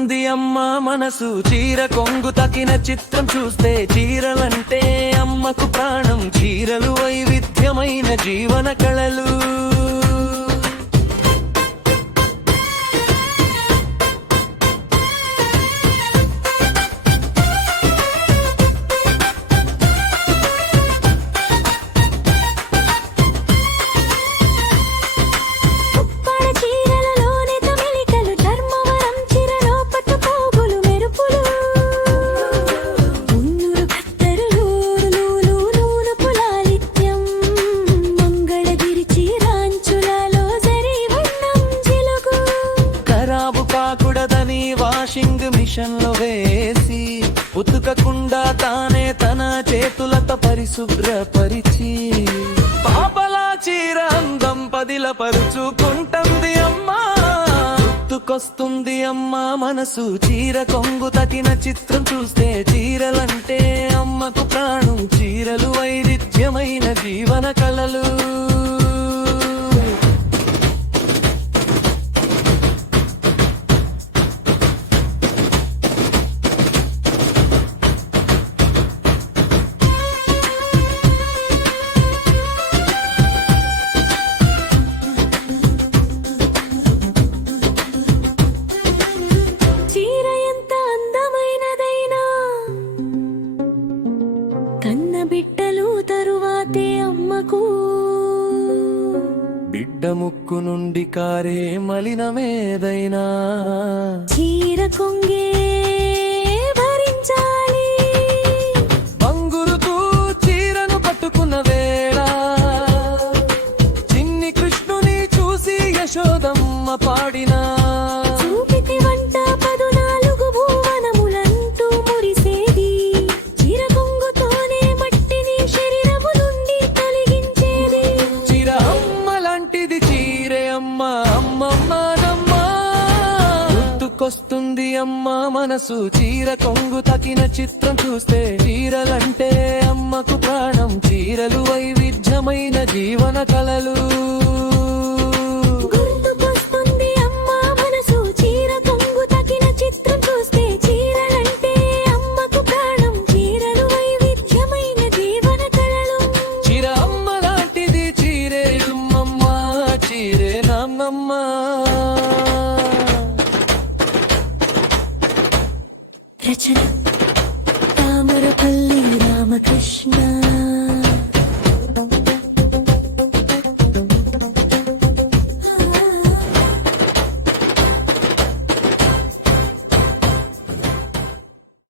కొస్తుంది అమ్మ మనసు చీర కొంగు తకిన చిత్రం చూస్తే చీరలంటే అమ్మకు ప్రాణం చీరలు వైవిధ్యమైన జీవన కళలు కాకూడదని వాషింగ్ మిషన్ లో వేసి ఉతుకకుండా తానే తన చేతులతో పరిశుభ్రపరిచి పాపలా చీర అందం పదిలపరుచుకుంటుంది అమ్మా గుర్తుకొస్తుంది అమ్మా మనసు చీర కొంగు తకిన చిత్రం చూస్తే చీరలంటే అమ్మకు ప్రాణం చీరలు వైవిధ్యమైన జీవన కళలు బిడ్డలు తరువాతే అమ్మకు బిడ్డ ముక్కు నుండి కారే మలినమేదైనా చీర కొంగే భరించాలి బంగురుతూ చీరను పట్టుకున్న వేళ చిన్ని కృష్ణుని చూసి యశోదమ్మ పాడిన గుర్తుకొస్తుంది అమ్మ మనసు చీర కొంగు తకిన చిత్రం చూస్తే చీరలంటే అమ్మకు ప్రాణం చీరలు వైవిధ్యమైన జీవన కళలు చీర అమ్మ లాంటిది చీరే అమ్మమ్మ చీరే నాన్నమ్మ రచన తామరపల్లి రామకృష్ణ